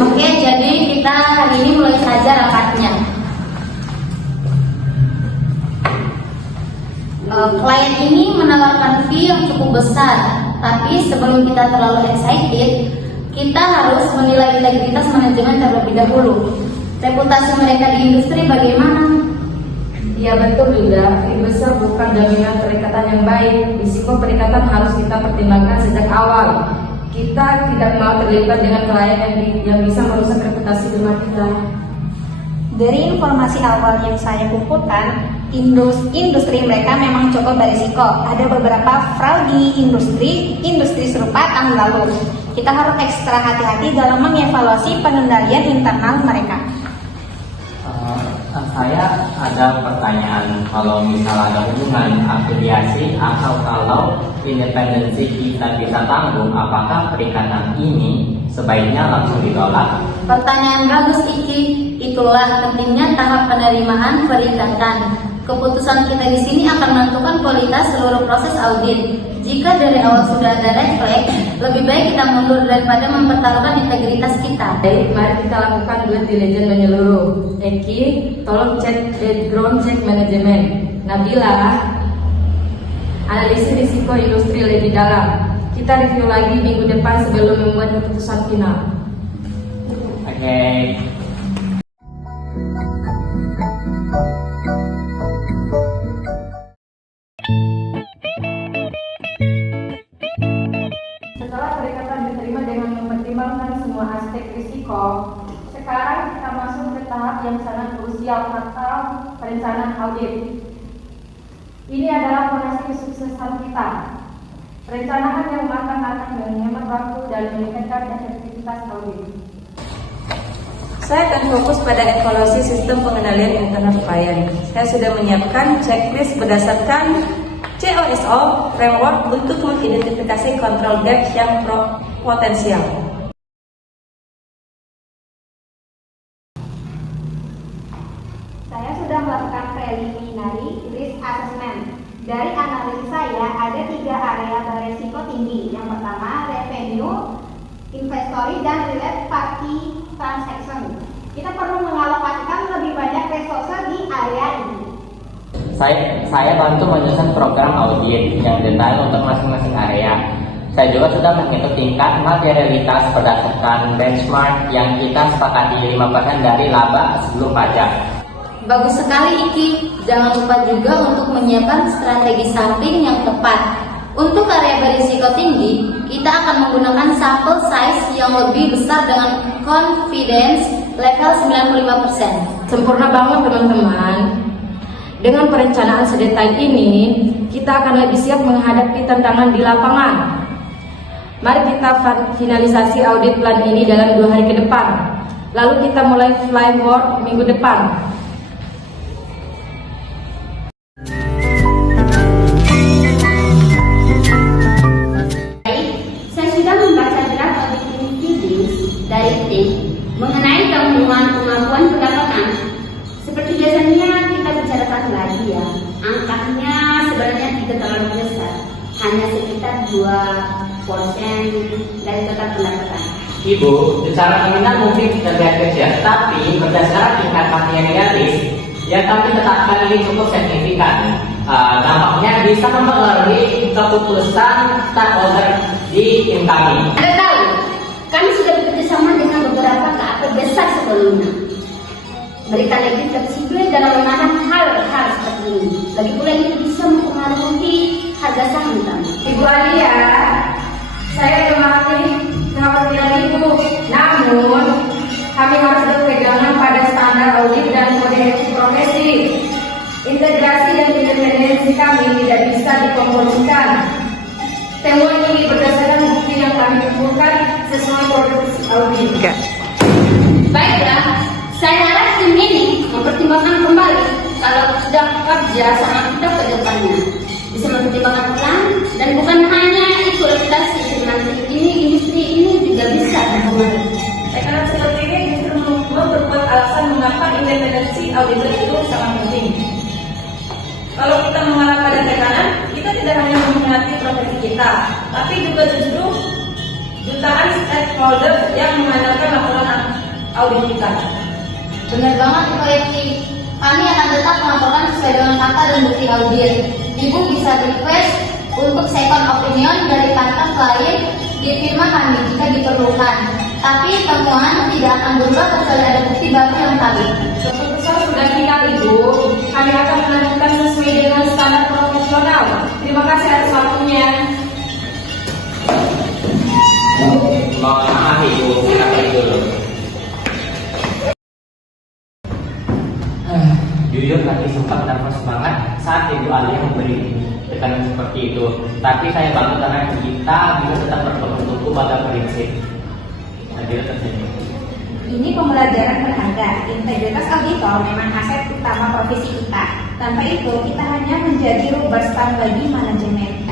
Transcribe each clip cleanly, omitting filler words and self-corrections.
Oke, jadi kita hari ini mulai saja rapatnya. Klien ini menawarkan fee yang cukup besar, tapi sebelum kita terlalu excited, kita harus menilai integritas manajemen terlebih dahulu. Reputasi mereka di industri bagaimana? Ya betul Yuda, fee besar bukan jaminan perikatan yang baik. Risiko perikatan harus kita pertimbangkan sejak awal. Kita tidak mau terlibat dengan klien yang bisa merusak reputasi rumah kita. Dari informasi awal yang saya kumpulkan, industri mereka memang cukup berisiko. Ada beberapa fraud di industri serupa tahun lalu. Kita harus ekstra hati-hati dalam mengevaluasi pengendalian internal mereka. Saya ada pertanyaan, kalau misal ada hubungan afiliasi atau kalau independensi kita bisa tanggung, apakah perikatan ini sebaiknya langsung ditolak? Pertanyaan bagus Iki, itulah pentingnya tahap penerimaan perikatan. Keputusan kita di sini akan menentukan kualitas seluruh proses audit. Jika dari awal sudah ada red flag, lebih baik kita mundur daripada mempertaruhkan integritas kita. Baik, mari kita lakukan due diligence menyeluruh. Eki, tolong cek background check manajemen. Nabila, analisis risiko industri lebih dalam. Kita review lagi minggu depan sebelum membuat keputusan final. Oke. Setelah perikatan diterima dengan mempertimbangkan semua aspek risiko, sekarang kita masuk ke tahap yang sangat krusial atau perencanaan audit. Ini adalah fondasi kesuksesan kita. Perencanaan yang matang akan menghemat waktu dan meningkatkan efektivitas audit. Saya akan fokus pada evaluasi sistem pengendalian internal klien. Saya sudah menyiapkan checklist berdasarkan COSO framework untuk mengidentifikasi control gap yang potensial. Saya sudah melakukan preliminary risk assessment. Dari analisis saya, ada 3 area beresiko tinggi. Yang pertama, revenue, inventory, dan related party transaction. Kita perlu mengalokasikan lebih banyak resource di area ini. Saya bantu menyusun program audit yang detail untuk masing-masing area. Saya juga sudah menghitung tingkat materialitas berdasarkan benchmark yang kita sepakati 5% dari laba sebelum pajak. Bagus sekali Iki, jangan lupa juga untuk menyiapkan strategi sampling yang tepat. Untuk area berisiko tinggi, kita akan menggunakan sample size yang lebih besar dengan confidence level 95%. Sempurna banget teman-teman. Dengan perencanaan sedetail ini, kita akan lebih siap menghadapi tantangan di lapangan. Mari kita finalisasi audit plan ini dalam 2 hari ke depan. Lalu kita mulai flyboard minggu depan. Saya sudah membaca draft audit findings dari tim mengenai temuan pengakuan pendapatan. Seperti biasanya kita bicarakan lagi ya, angkanya sebenarnya tidak terlalu besar, hanya sekitar 2% dari total pendapatan. Ibu, secara nominal mungkin terlihat kecil, tapi berdasarkan tingkat materialis yang kami tetapkan ini cukup signifikan. Dampaknya bisa mempengaruhi keputusan stakeholder di tim kami. Anda tahu, kami sudah bekerjasama dengan beberapa KAP besar sebelumnya. Mereka lebih fleksibel dalam menanam hal-hal seperti ini. Lagi pula itu bisa mempengaruhi harga saham kami. Ibu Alia, saya memahami kekhawatiran Ibu. Namun, kami harus berpegangan pada standar audit dan kode etik profesi. Integrasi dan independensi kami tidak bisa dikompromikan. Temuan ini berdasarkan bukti yang kami kumpulkan sesuai produksi audit. Baiklah, saya harap tim ini mempertimbangkan kembali kalau sudah kerja sama kita ke depannya. Bisa mempertimbangkan plan dan bukan hanya itu reputasi, nanti ini industri ini juga bisa berpengaruh. Tekanan seperti ini justru memperkuat alasan mengapa independensi auditor itu sangat penting. Kalau kita mengarah pada tekanan, kita tidak hanya menikmati profesi kita, tapi juga justru jutaan stakeholder yang mengandalkan laporan audit kita. Benar banget Ibu Eki. Kami akan tetap melaporkan sesuai dengan fakta dan bukti audit. Ibu bisa request untuk second opinion dari kantor lain di firma kami jika diperlukan. Tapi temuan tidak akan berubah kecuali ada bukti baru yang valid. Keputusan sudah final Ibu. Kami akan melanjutkan sesuai dengan standar profesional. Terima kasih atas waktunya. Mohon maaf Ibu, kita balik dulu. Jujur tadi sempat nervous banget saat Ibu Alia memberi tekanan seperti itu. Tapi saya bangga karena kita bisa tetap berpegang teguh pada prinsip. Adil tersenyum. Ini pembelajaran berharga. Integritas auditor memang aset utama profesi kita. Tanpa itu, kita hanya menjadi rubber stamp bagi manajemen.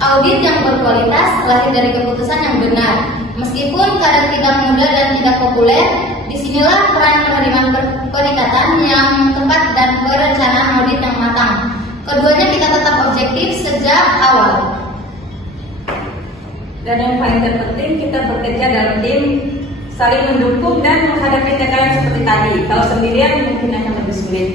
Audit yang berkualitas lahir dari keputusan yang benar. Meskipun kadang tidak mudah dan tidak populer, disinilah peran penerimaan perikatan yang tepat dan perencanaan audit yang matang. Keduanya kita tetap objektif sejak awal. Dan yang paling terpenting kita bekerja dalam tim, saling mendukung dan menghadapi tekanan seperti tadi. Kalau sendirian mungkin akan lebih sulit.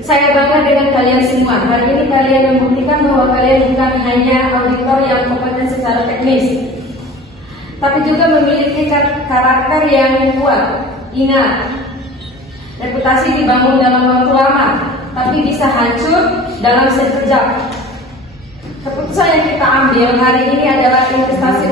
Saya bangga dengan kalian semua. Hari ini kalian membuktikan bahwa kalian bukan hanya auditor yang kompeten secara teknis, tapi juga memiliki karakter yang kuat. Ingat, reputasi dibangun dalam waktu lama, tapi bisa hancur dalam sekejap. Keputusan yang kita ambil hari ini adalah investasi